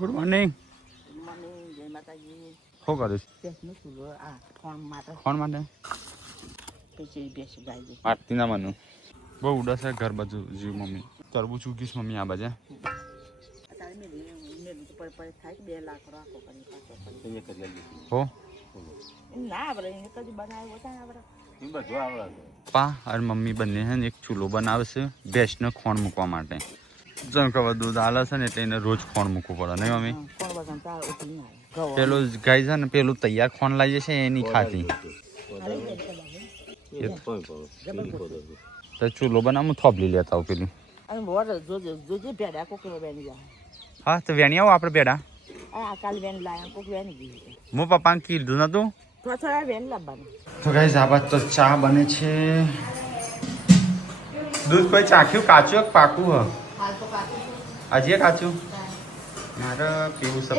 Good morning. જય માતાજી. શું કરીશ? બેસનું ચૂલો આ કોણ માટે? બેસી ગાય આરતી ના માનું બહુ ઉડાસ ઘર બાજુ જીવ મમ્મી તરબૂચ ચૂકીશ મમ્મી આ બાજુ હો પા અને મમ્મી બંને છે ને એક ચૂલો બનાવે છે ભેંસને ખોણ મૂકવા માટે. જણ ખબર દૂધ આલે છે ને એટલે એને રોજ ખોણ મૂકવું પડે નહીં મમ્મી? પેલું ગાય છે ને પેલું તૈયાર ખોણ લાવીએ છે એ નહીં ખાતી. તો ચૂલો બનાવું થોભલી લેતા આવું પેલું. હા તો વેણી આવો આપણે પેડા. હું પપ્પાને કીધું નતું. તો ગાઈસ આ બાદ તો ચા બને છે. દૂધ કોઈ ચાખ્યું કાચું કે પાકું હ? હજી કાચું મારે પીવું છે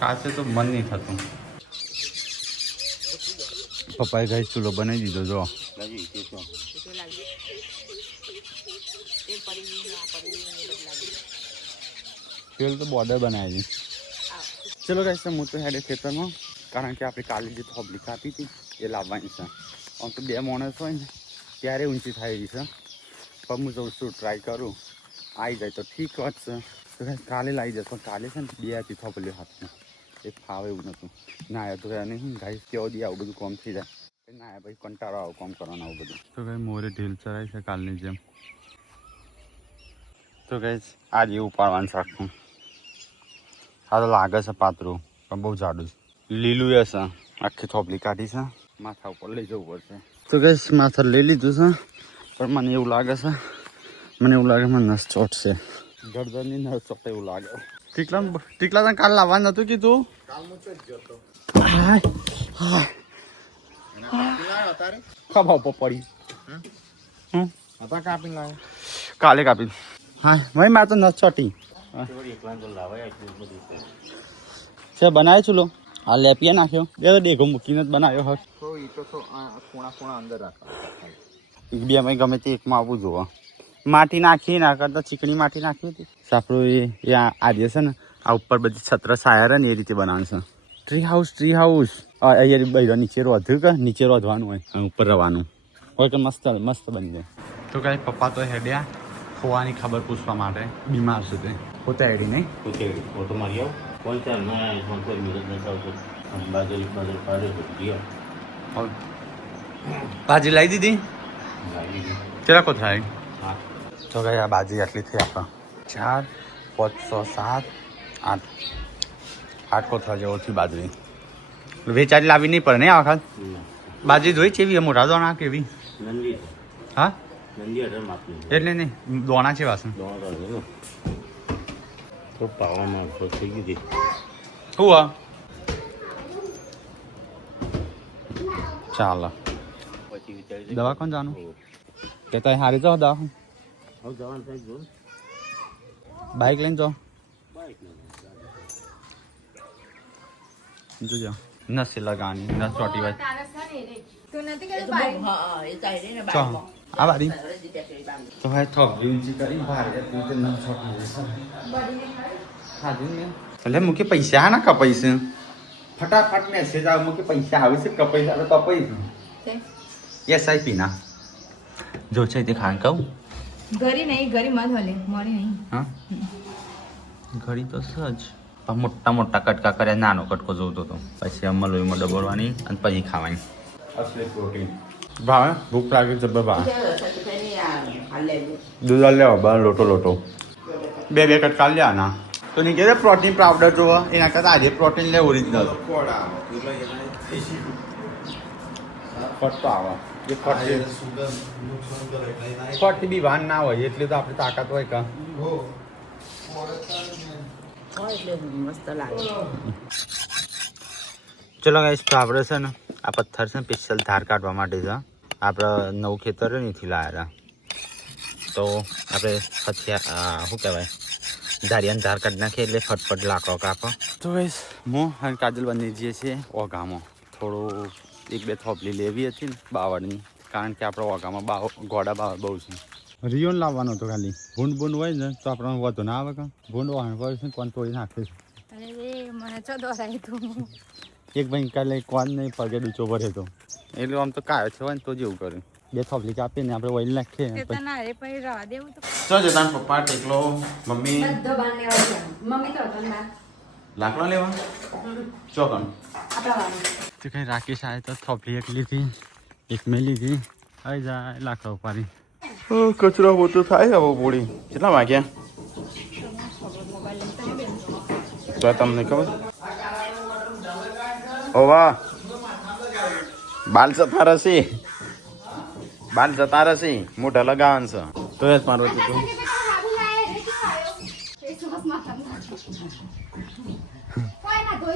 કાચું તો મન નહીં થતું. પપ્પાએ ગાઈસ ચૂલો બનાવી દીધો જો. પેલું તો બોર્ડર બનાવી છે. ચલો ગાઈસ હું તો હેડે ખેતરમાં કારણ કે આપણે કાલે જે થોભલી કાપી હતી એ લાવવાની છે. આમ તો બે માણસ હોય ને ત્યારે ઊંચી થાય એવી છે પણ હું જઉં છું ટ્રાય કરું આવી જાય તો ઠીક વાત છે. તો કાલે લાવી જશે પણ કાલે છે ને બે હતી થોભલીઓ હાથમાં એ ફાવે એવું નહોતું. ના તો નહીં ગાઈસ કેવો દી આવું બધું કોમ થઈ જાય ના ભાઈ કંટાળો આવું કામ કરવાનું આવું બધું. તો ગાઈ મોરે ઢીલ ચરાય છે કાલની જેમ. તો ગાઈસ આજે ઉપાડવાનું છે આખું. હા તો લાગે છે પાતળું પણ બહુ જાડું છે. લીલું એ છે આખી થોભલી કાઢી છે માથા ઉપર લઈ જવું પડશે. તો ગાઈસ માથા લઈ લીધું છે પણ મને એવું લાગે છે મને નસ ચોટશે. ગરદનની નસ ચોટે એવું લાગે. ટીકલા તને કાલ લાવવાનું નતું કીધું? ખબર પડી કાલે કાપી. હા ભાઈ મારે તો નસ ચોટી છે બનાવ્યો ચૂલો આ લેપિયા નાખ્યો બે ડેઘો મૂકીને જ બનાવ્યો હોત. બે માં ગમે તે એકમાં આવવું જોવા. માટી નાખી ના કરતા ચીકણી માટી નાખી હતી સાપડું એ આજે છે ને આ ઉપર બધી છત્ર સાયર ને એ રીતે બનાવશે. ટ્રી હાઉસ અહીંયા બૈરા નીચે રોધ્યું કે નીચે રોધવાનું હોય અને ઉપર રવાનું હોય કે મસ્ત બની જાય. તો કઈ પપ્પા તો હેડ્યા ખોવાની ખબર પૂછવા માટે બીમાર છે તે પોતે હેડી નહીં ઓટો મારી આવો ભાજી લાવી દીધી ચલા કો થાય. તો કઈ આ બાજી આટલી થઈ આપણા 4 5 6 7 8 કોથળા જેવોથી બાજરી વેચારી લાવી નહીં પડે ને આ વખત. બાજરી જોઈ છે એવી મોટા દોણા કેવી? હા એટલે નહીં દોણા છે વાસણ તો પાવામાં થઈ ગઈ શું હા ચાલો દવા કોણ જાનું કે તઈ હારી જાઓ દવા બાઇક લઈને જાઓ જોજો નસી લગાની નસ ચોટી હોય આ બારી તો હે થોભલી ઊંચી કરી બહાર એટલે નસ ચોટી જશે. એટલે મૂકે પૈસા ના કપાઈ છે ફટાફટ મેસેજ આવે મૂકે પૈસા આવે છે કપાઈ આવે કપાઈ છે SIP ના જો છે તે ખાન કહું ઘરી નહીં ઘરી મત હલે મળી નહીં. હા ઘડી તો સજ પણ મોટા કટકા કર્યા નાનો કટકો જોતો હતો પછી અમલોઈમાં ડબોળવાની અને પછી ખાવાની અસલી પ્રોટીન ભાવે ભૂખ લાગે જબર ભાવે. દૂધ લેવા બાર લોટો બે કટકા લેવાના તો નહીં કે પ્રોટીન પાવડર જોવો એના કરતાં આજે પ્રોટીન લે ઓરિજિનલ ફટતો આવે એ ફટથી બી ભાન ના હોય એટલી તો આપણી તાકાત હોય કા મસ્ત લાગે. ચલો ગાઈસ તો આપણે છે ને આ પથ્થર છે ને સ્પેશિયલ ધાર કાઢવા માટે છે. આપણે નવું ખેતર નથી લાવ્યા તો આપણે હથિયાર શું કહેવાય ધારિયાને ધાર કાઢી નાખીએ એટલે ફટફટ લાકડો કાપો. તો ગાઈસ હું અને કાજલ બંને જઈએ છીએ ઓગામાં થોડું 1-2 થોભલી લેવી હતી ને બાવળની કારણ કે આપણે ઓગામાં ગોડા બાવળ બહુ છે રિયોન લાવવાનો હતો ખાલી ભૂંડ ભૂંડ હોય ને તો આપણને વધુ ના આવે કે ભૂંડ વાહન પડે છે કોણ તોડી નાખે છે અરે મને ચો દોરાય તું એક ભાઈ કાલે કોણ નહીં પગે ડૂચો ભરે તો એટલે આમ તો કાયો છે હોય ને તો જેવું કર્યું બે થોપલી કાપીને આપણે ઓઇલ નાખીએ તે તો ના રે પછી રવા દેવું તો ચો જતા પપ્પા ટેકલો મમ્મી બધો બાર લેવા છે મમ્મી તો હતો ના લાકડો લેવા ચોકન આપડા વાળો તો કઈ રાકેશ આવે તો થોપલી એક લીધી એક મેં લીધી આવી જાય લાકડો ઉપાડી કચરો હોતો થાય હવે બોડી કેટલા વાગ્યા તો તમને ખબર ઓ વાહ બાલ જતા રહેશે બાલ જતા રહેશે મોઢા લગાવવાનું છે તો જ મારો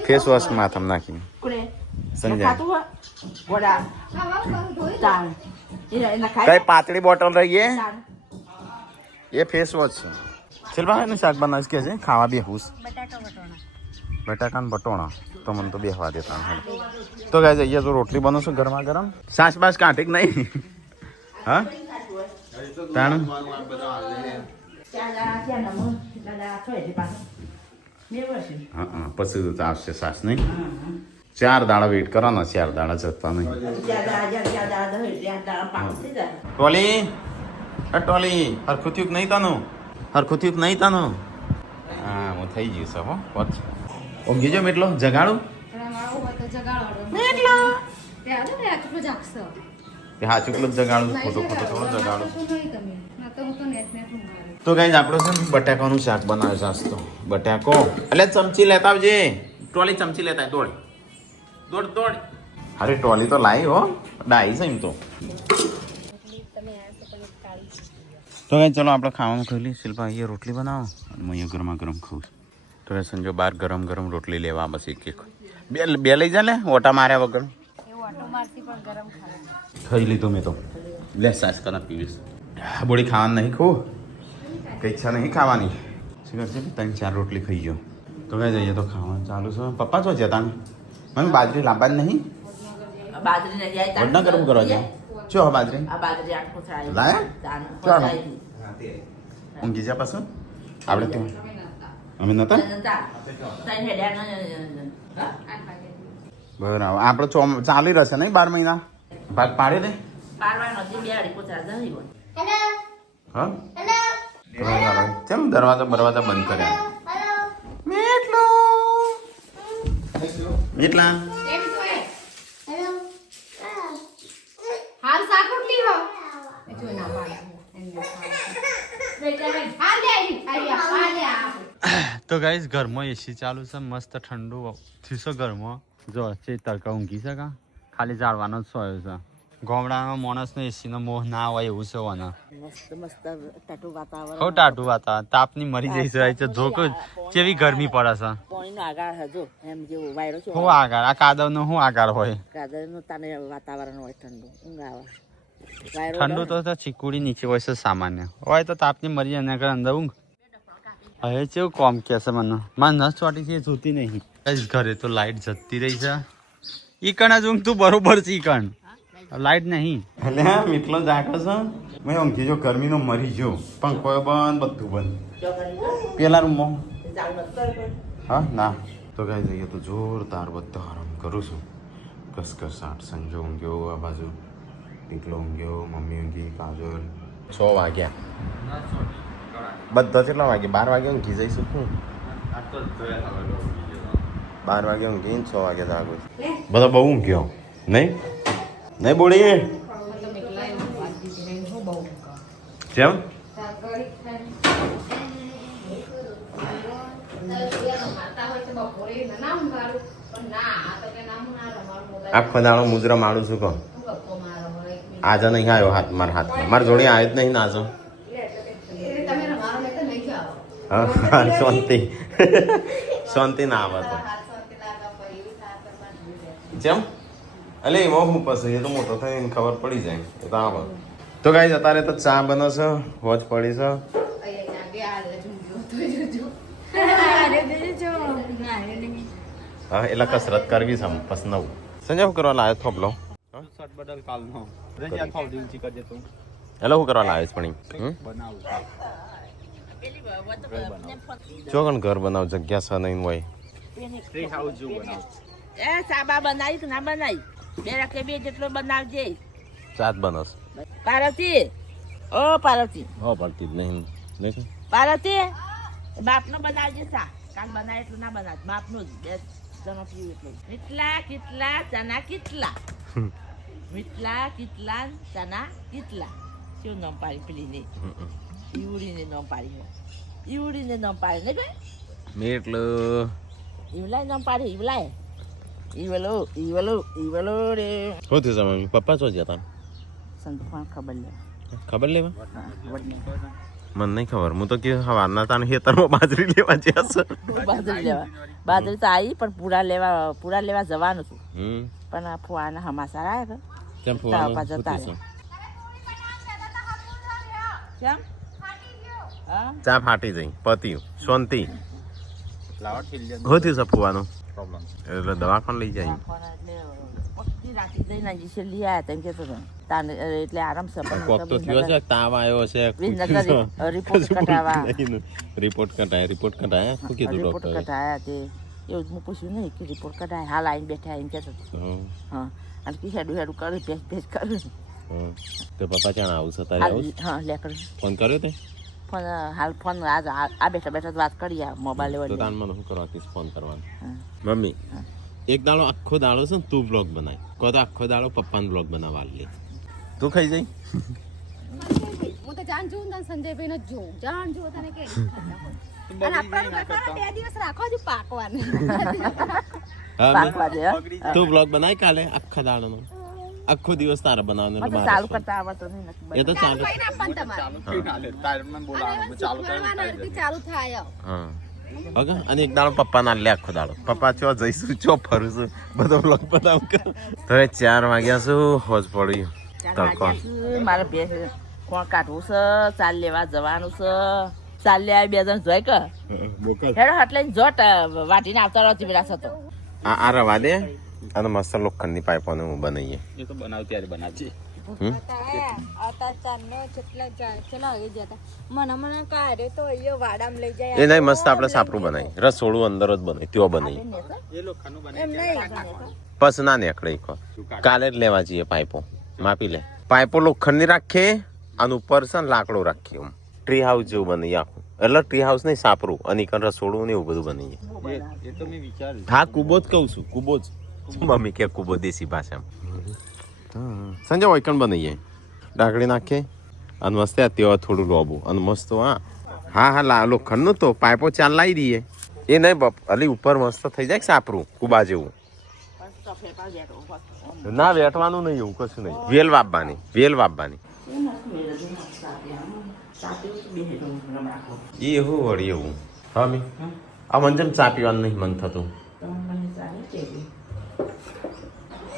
ફેસ વોશ માથામાં નાખી કુડે સંજય ખાતું હોય ગોડા તાણ એના ખાય કઈ પાતળી બોટલ રહીએ તાણ એ ફેસ વોશ છે શિલ્પા એનું શાક બનાવીશ કે છે ખાવા બેહુસ બટાકા ને બટોણા તો મને તો બેહવા દેતા તો ગાય જઈએ તો રોટલી બનવશું ગરમા ગરમ સાસ બાસ કાઢી કે નહીં હા તાણ હા પછી તો આવશે સાસ નહીં 4 દાડા વેઇટ કરવાનો 4 દાડા જતા નહીં ટોલી ટોલી હરખું થયું નહીં તાનું હરખું થયું નહીં તાનું હા હું થઈ ગયું છે હો પચ ઊંઘી જો એટલો જગાડું હા ચૂકલું જગાડું ખોટું ખોટું થોડું જગાડું તો કઈ આપણો છે ને બટાકાનું શાક બનાવે છે આજ તો બટાકો એટલે ચમચી લેતા આવજે ટોલી ચમચી લેતા દોડ દોડ દોડ અરે ટોલી તો લાવી હો ડાઈ છે એમ તો કઈ ચલો આપણે ખાવાનું ખાઈ લઈએ શિલ્પા અહીંયા રોટલી બનાવો અને હું અહીંયા ગરમા ગરમ ખાઉં તો સંજો બહાર ગરમ ગરમ રોટલી લેવા બસ એક એક બે લઈ જા લે ઓટા માર્યા વગર ખાઈ લીધું મેં તો લે સાસ કરા પીવીશ બોડી ખાવાનું નહીં ખવું કઈ ઈચ્છા નહીં ખાવાની શું કરશે 3-4 રોટલી ખાઈ ગયો તો કઈ જઈએ તો ખાવાનું ચાલુ છે પપ્પા શું જતા મમ્મી બાજરી લાવવાની નહીં બાજરી નથી આવી વડના ગરમ કરવા જાય શું હા બાજરી આ બાજરી આખું થાય લાયા ચાલો ઊંઘી જા પાછું આપણે તો અમે નતા બરાબર આપણે ચાલી રહેશે નહીં 12 મહિના ભાગ પાડી દે હા કેમ દરવાજા બંધ કર્યા એટલા હાલ શાક રોટલી હો તો ગાઈસ ઘરમાં એસી ચાલુ છે મસ્ત ઠંડુ થયું છે ઘરમાં જો છે તડકા ઊંઘી છે કા ખાલી જાળવાનો જ સોયો છે ગામડામાં માણસને એસીનો મોહ ના હોય એવું છે વાના મસ્ત મસ્ત ટાટું વાતાવરણ હો ટાટું વાતા તાપની મરી જઈ જાય છે જોકો કેવી ગરમી પડે છે પાણીનો આગાર હજો એમ જેવો વાયરો છે હું આગાર આ કાદવનો હું આગાર હોય કાદરનું તાને વાતાવરણ હોય ઠંડુ ઊંઘ આવે ઠંડુ તો ચીકુડી નીચે હોય છે સામાન્ય હોય તો તાપની મરી જાય એના અંદર ઊંઘ હવે કેવું કોમ કે છે મને નસ ચોટી છે જોતી નહીં ઘરે તો લાઈટ જતી રહી છે ઈ કણ જ ઊંઘ તું બરોબર છે ઈ કણ લાઈટ નહીં એટલે મીટલો જાગો છે મેં ઊંઘી જો ગરમીનો મરી ગયો પંખો બંધ બધું બંધ પેલા રૂમમાં હા ના તો કઈ જઈએ તો જોરદાર બધો આરામ કરું છું ઘસઘસાટ સંજો ઊંઘ્યો આ બાજુ મીટલો ઊંઘ્યો મમ્મી ઊંઘી કાજલ 6 વાગ્યા બધા કેટલા વાગે 12 વાગે ઊંઘી જઈશું શું 12 વાગે ઊંઘી 6 વાગે જાગો બધા બહુ ઊંઘ્યો નહીં નહીં બોલી કેમ આખો દાડો મુજરા મારું છું કહો આજે નહીં આવ્યો હાથ મારા હાથમાં મારા જોડે આવ્યો જ નહીં ના છો શાંતિ શાંતિ ના આવે તો જેમ એટલે એમાં હું પછી એ તો મોટો થાય એને ખબર પડી જાય એ તો આવે તો ગાઈસ અત્યારે તો ચા બને છે વોચ પડી છે હા એટલે કસરત કરવી છે પછી નવું સંજય શું કરવા લાયો થોપલો બદલ કાલનો એટલે શું કરવા લાવે છે પણ બનાવું ચોકન ઘર બનાવ જગ્યા છે નહીં હોય ટ્રી હાઉસ જેવું બનાવું એ સાબા બનાવી કે ના બનાવી બે રકે બે જેટલો બનાવજે ચાત બનસ પાર્વતી ઓ પાર્વતી હો પડતી જ નહીં દેખ પાર્વતી બાપનો બનાવજે સા કાલ બનાવે એટલું ના બનાવ બાપનું જ બે જણો પીવું એટલું કેટલા કેટલા ચના કેટલા કેટલા ચના કેટલા શું નામ પાડી પેલી ને ઈવડીને નામ પાડી ઈવડીને નામ પાડી ને મેં એટલે ઈવલાય નામ પાડી ઈવલો રે શું થયું મમ્મી પપ્પા શું જતા સંતોષ ખબર લે ખબર લેવા વડને મને નહીં ખબર હું તો કે સવારના તાને ખેતરમાં બાજરી લેવા જ્યાં છે બાજરી તો આવી પણ પૂરા લેવા જવાનું છું હમ પણ આ ફુવાના હમાસાર આવ્યા કેમ તારા ફોવાનું જતા શું કેમ હા ચા ફાટી જઈ પત્યું શાંતિ ફ્લાવર ફિલ શું થયું છે ફૂવાનું પ્રોબ્લેમ એટલે દવાખાને લઈ જાય પક્કી રાખી દઈને હજી છેલ્લી આવ્યા તેમ કહેતો હતો તાને એટલે આરામ છે પણ કોક તો થયો છે તાવ આવ્યો છે વિસનગર રિપોર્ટ કઢાવા રિપોર્ટ કઢાયા શું કીધું રિપોર્ટ ડોક્ટરે કઢાયા તે એવું જ મેં પૂછ્યું નહીં કે રિપોર્ટ કઢાય હાલ આવીને બેઠા એમ કહેતો હતો હા અને કે હેડું કરે ભેજ કરે તો પપ્પા ચાણ આવું છે તારે આવું હા લેકડ ફોન કર્યો તે ફોન હાલ ફોન આ બેઠા બેઠા વાત કરી આ મોબાઈલ તો લેવા તાન મને શું કરવા કીસ ફોન કરવાનો હા. મમ્મી એક દાડો આખો દાડો છે ને તું બ્લોગ બનાય કહો તો આખો દાડો પપ્પાનો બ્લોગ બનાવવા લે તું ખાઈ જઈ હું તો જાણ જોઉં તને સંજયભાઈ નો જોઉં જાણ જોઉં તને કે અને આપણને બેઠા 2 દિવસ રાખો હજુ પાકવાને હા પાકવા દે હા. તું બ્લોગ બનાય કાલે આખા દાડોનો આખો દિવસ તારે બનાવવાનો મને એટલે તો ચાલુ મારે કરતા આવડતો નહીં નથી એ તો ચાલુ કોઈ ના પણ તમારે ચાલુ ચાલુ થાય હા ઓકે અને એક દાડો પપ્પા ના લે આખો દાડો પપ્પા ચો જઈશું ચો ફરું છું બધો બ્લોગ બનાવ કર તો 4 વાગ્યા છું હોજ પડ્યું તડકો મારે બે કોણ કાઢવું છે ચાલ લેવા જવાનું છે ચાલ લેવા 2 જણ જોઈ કે હેડો એટલે જોટ વાટીને આવતા રહો જીવરાસ હતો આ રવા દે અને મસ્ત લોખંડની પાઇપોને હું બનાવીએ એ તો બનાવ ત્યારે બનાવજે આવતા ચારનો જેટલા જાય ચલો આવી જતા મને કાઢે તો અહીંયા વાડામાં લઈ જાય એ નહીં મસ્ત આપણે સાપરું બનાવી રસોડું અંદર જ બનાવી ત્યાં બનાવી એ લોકોનું એમ નહીં બસ ના નીકળે ઈકો. કાલે જ લેવા જઈએ પાઇપો માપી લે પાઇપો લોખંડની રાખીએ અને ઉપર છે ને લાકડું રાખીએ આમ ટ્રી હાઉસ જેવું બનાવીએ આખું એટલે ટ્રી હાઉસ નહીં સાપરું અને ઈકન રસોડું ને એવું બધું બનાવીએ એ તો મેં વિચાર્યું હા કુબો જ કહું છું કુબો જ મમ્મી કે કુબો દેશી ભાષામાં સંજય વૈકણ બનાવીએ ડાકડી નાખીએ અને મસ્ત ત્યાં થોડું લોબું અને મસ્ત હા લોખંડનું તો પાઇપો 4 લાવી દઈએ એ નહીં બાપ અલી ઉપર મસ્ત થઈ જાય સાપરું કુબા જેવું ના વેટવાનું નહીં એવું કશું નહીં વેલ વાપવાની એ એવું વળી એવું હા મી આ મને જેમ ચા પીવાનું નહીં મન થતું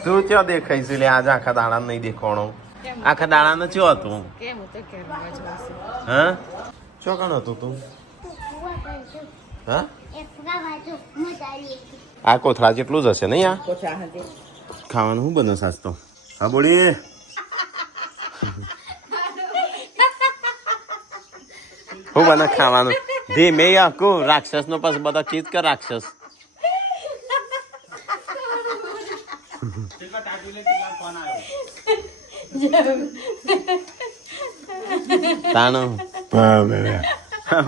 તું ક્યાં દેખાય છે લે આજે આખા દાડા નહીં દેખાણો આખા દાડા ચો હતું કેમ હું તો ઘરમાં જ હશે હા ચોકણ હતું તું હા આ કોથળા જેટલું જ હશે નહીં આ ખાવાનું શું બને સાસ તો હા બોલી શું બને ખાવાનું ધીમે આખું રાક્ષસ નો પાછું બધા કીજ કર રાક્ષસ તાનું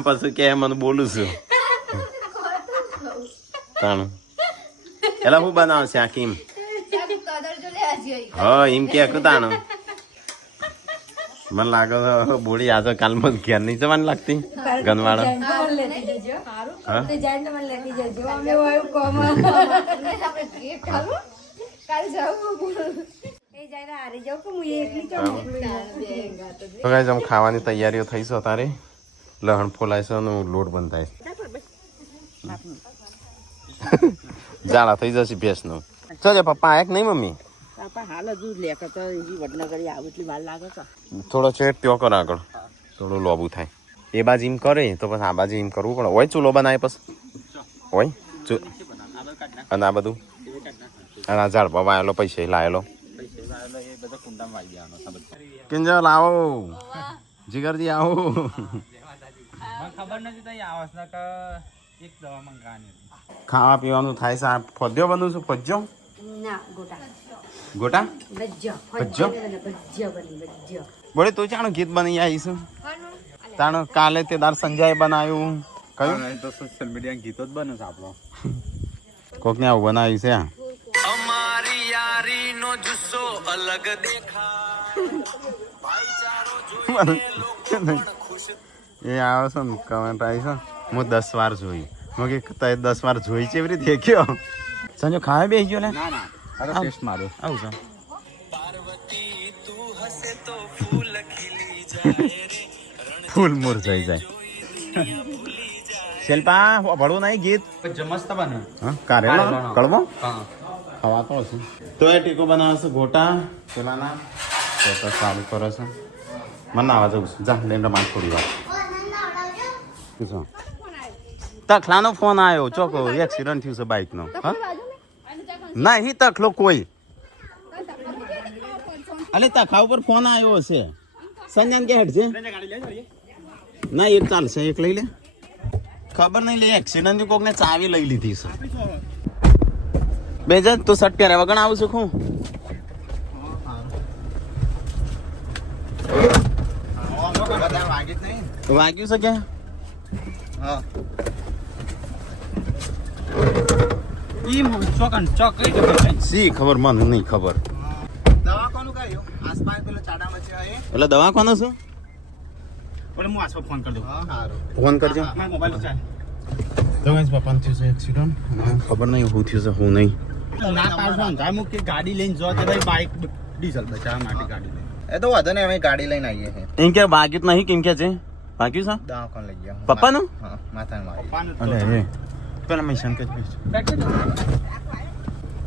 પછી કે મને બોલું છું તાનું એટલે હું બનાવશે આખી હા એમ કે તાનું મને લાગે બોડી આજે કાલ મને ઘેર નહીં જવાની લાગતી ગનવાડા હા ખાવાની તૈયારીઓ થઈ છે તારે લહણ ફોલાય છે અને લોટ બંધાય જાડા થઈ જશે ભેંસનો ચાલે પપ્પા આયા કે નહીં મમ્મી હાલ હજુ લેખો તો વડનગર આવું એટલી વાર લાગે છે થોડો છેટ ત્યો કર આગળ થોડું લોબું થાય એ બાજુ એમ કરે તો પછી આ બાજુ એમ કરવું પડે હોય ચૂલો બનાવે પછી હોય અને આ બધું અને આ ઝાડવા વાયેલો પૈસા લાયેલો એ બધા કુંડામાં વાઈ દેવાનો કિંજલ આવો જીગરજી આવો ખબર નથી તઈ આવસ ના કે એક દવા મંગાવાની ખાવા પીવાનું થાય છે આ ફદ્યો બનું છું ફજ્જો ના ગોટા ગોટા ભજ્જો ભજ્જો? ભજ્જો બની ભજ્જો બોલે તું ચાણું ગીત બની આવીશું તાણું કાલે તે દાર સંજય બનાવ્યું કયું તો સોશિયલ મીડિયા ગીતો જ બને છે આપણો કોકને આવું બનાવ્યું છે એ આવે છે ને કમેન્ટ આવી છે હું 10 વાર જોઈ હું કે તે 10 વાર જોઈ છે એવી રીતે કયો સંજો ખાવા બેસી ગયો લે ના ના અરે ટેસ્ટ મારો આવું છે ફૂલ મુરઝાઈ જાય શિલ્પા ભળવું નહીં ગીત મસ્ત બને હા કારેલો કળવો હા ખવાતો હશે તો એ ટીકો બનાવે છે ગોટા પેલાના તો સારું કરે છે મને નાવા જવું છે જા લઈને રમાડ થોડી વાર શું તખલાનો ફોન આવ્યો ચોકો એક્સિડન્ટ થયું છે બાઇકનો હા નહીં તખલો કોઈ અલે તખા ઉપર ફોન આવ્યો હશે સંજન કે હેડ છે ના એક ચાલશે એક લઈ લે ખબર નહીં લે એક્સિડન્ટ કોક ને ચાવી લઈ લીધી છે બેજા તું શર્ટ પહેર્યા વગર આવું છું વાગ્યું છે કે સી ખબર મને નહીં ખબર એટલે દવાખાનું શું ફોન કરજો તો ગાઈસ પપ્પાને થયું છે એક્સિડન્ટ ખબર નહીં શું થયું છે શું નહીં ના પાછો અંધાર મૂકી ગાડી લઈને જો તો ભાઈ બાઇક ડીઝલ બચાવવા માટે ગાડી લઈને એ તો વાંધો નહીં અમે ગાડી લઈને આવીએ છીએ એમ કે વાગ્યું નહીં કેમ કે છે વાગ્યું છે દવાખાને લઈ ગયા પપ્પાનું હા માથાને મારી પપ્પાનું અરે એ પેલા મેં શંકર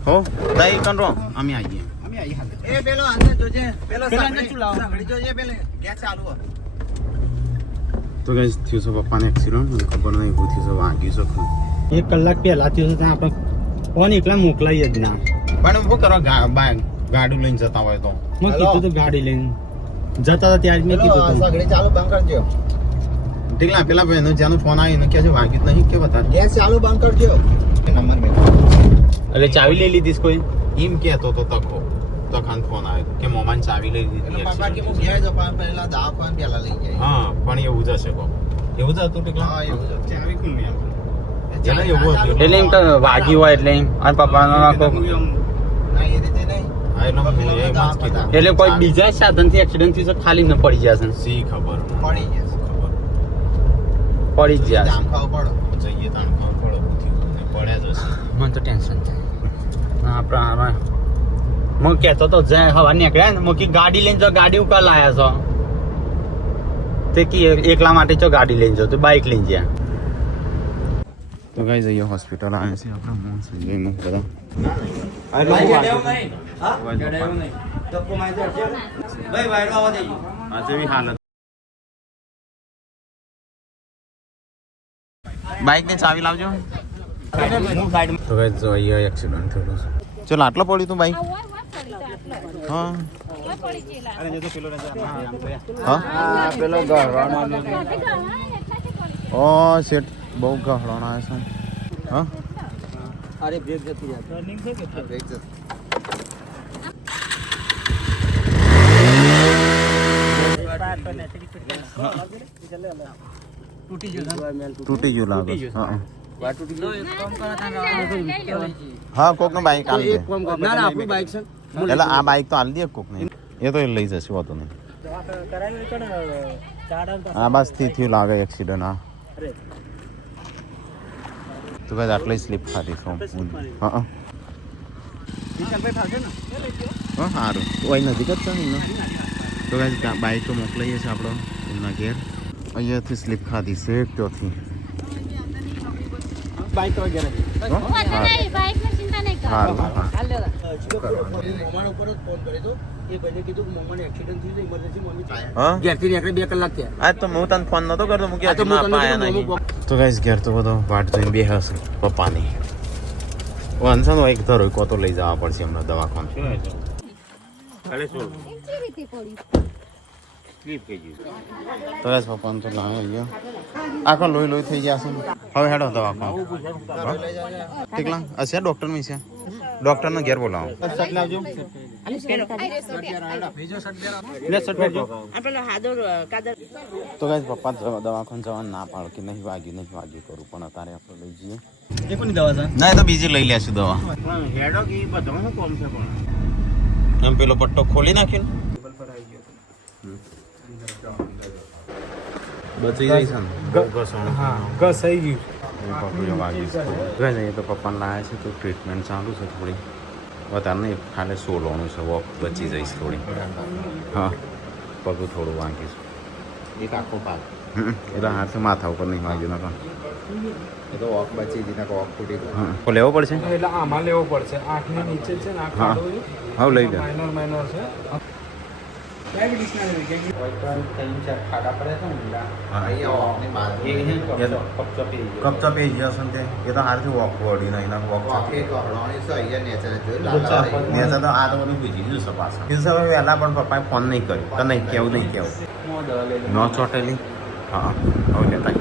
હો દઈ કંટ્રો અમે આવીએ અમે આવી હાલ એ પેલો અંદર જોજે પેલો પેલા અંદર ચૂલાવો. સાંકળી જોજે પેલે ગેસ ચાલુ હોય. તો ગાઈસ થયું છે પપ્પાને એક્સિડન્ટ મને ખબર નહીં શું થયું છે વાગ્યું છે શું 1 કલાક પહેલા થયું છે ત્યાં આપણે ફોન એકલા મોકલાઈએ જ ના પણ શું કરો ગાડું લઈને જતા હોય તો મેં કીધું તો ગાડી લઈને જતા હતા ત્યારે મેં પેલો કીધું હતું. સાંકળી ચાલુ બંધ કરજો ઠીક પેલા ભાઈનો જ્યાંનો ફોન આવ્યો એને કે છે વાગ્યું જ નહીં કે બતા ગેસ ચાલુ બંધ કરજો નંબર મેં એટલે ચાવી લઈ લીધી કોઈ એમ કહેતો તો તખાન ફોન આવ્યો કે મોમાન ચાવી લઈ લીધી પપ્પા કે હું ઘેર જપા પહેલા દવાખાને પહેલા લઈ જાય હા પણ એવું જ હશે કો એવું જ હતું ટીકલા હા એવું જ. ચાવી કોણ નહીં એટલે એવું હતું એટલે એમ તો વાગી હોય એટલે એમ અને પપ્પાનો આખો ના એ રીતે નહીં આ એનો એ વાત કીધું એટલે કોઈ બીજા સાધનથી એક્સિડન્ટ થયું છે ખાલી ન પડી જશે સી ખબર પડી જશે ખબર પડી જ જશે જામ ખાવ પડો જઈએ તાણ ખબર પડે શું થયું ને પડ્યા જ હશે મને તો ટેન્શન થાય આપણા હું કહેતો તો જે હવા નીકળ્યા ને મૂકી ગાડી લઈને જો ગાડી ઉપર લાયા છો તે કી એકલા માટે જો ગાડી લઈને જો તો બાઇક લઈને જ્યાં તો ગાઈસ અહીંયા હોસ્પિટલ આવ્યા છે આપણે મોન સંજયમાં બધા આજે બી હાલત બાઇક ને ચાવી લાવજો તો ગાઈસ જો અહીંયા એક્સિડન્ટ થયો છે ચલો આટલો પડ્યું તું બાઇક હા હા પેલો ગળવાનો ઓ શેટ બહુ ગહળણ આવે છે હા અરે બ્રેક જતી રહે બ્રેક જશે તૂટી ગયું લાગે છે. હા હા કોક નું બાઈક આલી દે ના ના આપણું બાઇક છે એટલે આ બાઈક તો આલી દે કોક ને એ તો એ લઈ જશે વાતો નહીં આ બસ થી થયું લાગે એક્સિડન્ટ હા તો કઈ આટલી સ્લીપ ખાધી છું હા હા સારું તો અહીં નજીક જ છે ને એમનો તો કઈ બાઈક તો મોકલાઈએ છીએ આપણો એમના ઘેર અહીંયાથી સ્લીપ ખાધી છે ત્યાંથી બાઇક વગેરે સારું મોમાન ઉપર જ ફોન કર્યો તો એ ભાઈને કીધું કે મોમાને એક્સિડન્ટ થયું છે ઇમરજન્સી મમ્મી હા ઘેરથી નીકળે 2 કલાક થયા આજ તો હું તને ફોન નતો કરતો મૂકી આ તો હું તને આયા કીધું, નહીં તો ગાઈસ ઘેર તો બધો વાટ જોઈને બે હશે પપ્પાની વાંચા નો એક ધરો કોતો લઈ જવા પડશે હમણાં દવાખાને કેવી રીતે પડી સ્લીપ થઈ ગયું તો બસ પપ્પાને તો લાવો અહીંયા આખો લોહી લોહી થઈ ગયા છે હવે હેડો દવાખાને ઠીકલા હશે ડૉક્ટર મી છે ડૉક્ટરને ઘેર બોલાવો તો ગાઈસ પપ્પા દવાખાને જવાનું ના પાડો કે નહીં વાગ્યું કરું પણ અત્યારે આપણે લઈ જઈએ એ કોની દવા છે ના એ તો બીજી લઈ લેશું દવા પણ હેડો કે બધાનું કોમ છે પણ એમ પેલો પટ્ટો ખોલી નાખ્યો બચી જાય છે ને ઘસાઈ ગયું પપ્પીઓ વાગી છે એ તો પપ્પાને લાવ્યા છે તો ટ્રીટમેન્ટ ચાલુ છે થોડી વધારે નહીં ખાલી સોલવાનું છે વોક બચી જઈશ થોડી હા પગું થોડું વાગી છે એક આખો પાક એટલે હાથે માથા ઉપર નહીં વાગ્યું ના એ તો વોક બચી ગઈ વોક તૂટી ગયું લેવો પડશે એટલે આમાં લેવો પડશે આંખની નીચે છે ને આ હા ખાડો હા લઈ લે માઇનર છે કપચા પી ગયા છે તે એ તો હારથી વોક વળી નહીં વોક નેચર તો આ તો બધું બીજી જ છે પાછા એ હવે વહેલા પણ પપ્પાએ ફોન નહીં કર્યો તો નહીં કેવું ન ચોટેલી હા હવે લેતા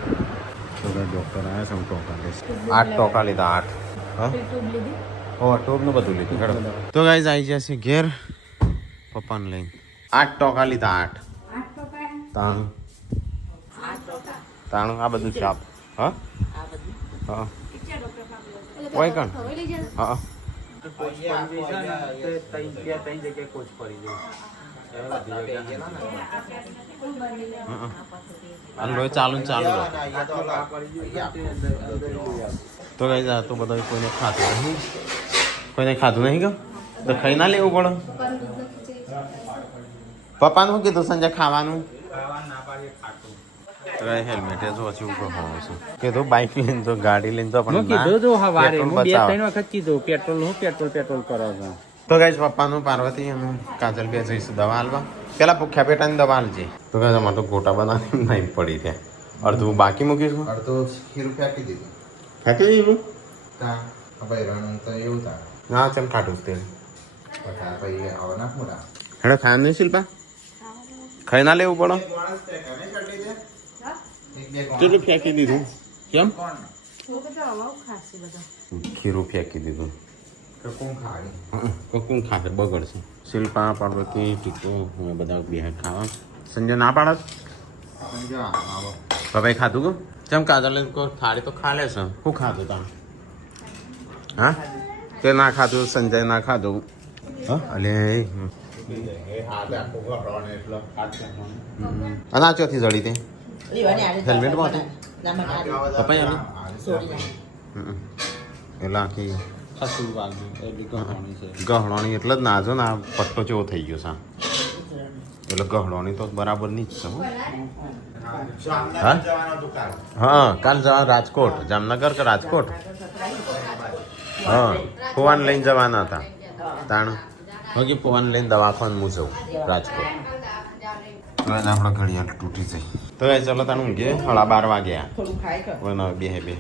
ડૉક્ટર આવ્યા છે હું ટોકા લઈશ 8 ટોકા લીધા 8 હા ઓ ટોપનું બધું લીધું હેડો તો ગાઈઝ આવી જશે ઘેર પપ્પાને લઈને 8 ટોકા લીધા 8 તાણું આ બધું છે આપ હા હા કોઈ કણ હા લોહી ચાલુ તો કઈ જા તો બધા કોઈને ખાધું નહીં ગયો તો ખાઈ ના લેવું પડે પપ્પાને શું કીધું સંજય ખાવાનું હેલ્મેટ જો ઓછી ઉપર હોવું છે કીધું બાઇક લઈને તો ગાડી લઈને તો પણ કીધું તો હવારે પેટ્રોલ હું 2-3 બચાવો. વખત કીધું પેટ્રોલ કરો છો તો ગાઈસ પપ્પાનું પાર્વતી અને કાજલ બે જઈશું દવા હાલવા પેલા ભૂખ્યા પેટાની દવા હાલજે તો ગાઈસ અમારે તો ગોટા બનાવીને નહીં પડી ત્યાં અડધું બાકી મૂકીશું ફેંકી દીધું ના ચમ ખાટું તેલ હેડો ખાય નહીં શિલ્પા ખાઈ ના લેવું પડે કેટલું ફેંકી દીધું કેમ ખીરું ફેંકી દીધું કોણ ખાશે બગડશે શિલ્પા પાર્વતી ટીકો અમે બધા બે ખાવા સંજય ના પાડત ભાઈ ખાધું ગો ચમ કાજલ થાળી તો ખા લે છે શું ખાધું તમે હા તે ના ખાધું સંજય ના ખાધું હા અલે અના ચોથી જડી તે હેલ્મેટ માં પપ્પા એટલે આખી ગહણોની એટલે જ નાજો ને આ પટ્ટો જેવો થઈ ગયો છે એટલે ગહણોની તો બરાબર નહીં જ છે હા હા કાલ જવા રાજકોટ જામનગર કે રાજકોટ હા ફોવાને લઈને જવાના હતા તાણ બાકી ફોવાને લઈને દવાખાને હું જઉં રાજકોટ આપણા ઘડિયાળ તૂટી જાય તો એ ચલો તાણ ઊંઘે 12:30 વાગ્યા થોડું ખાય કે બે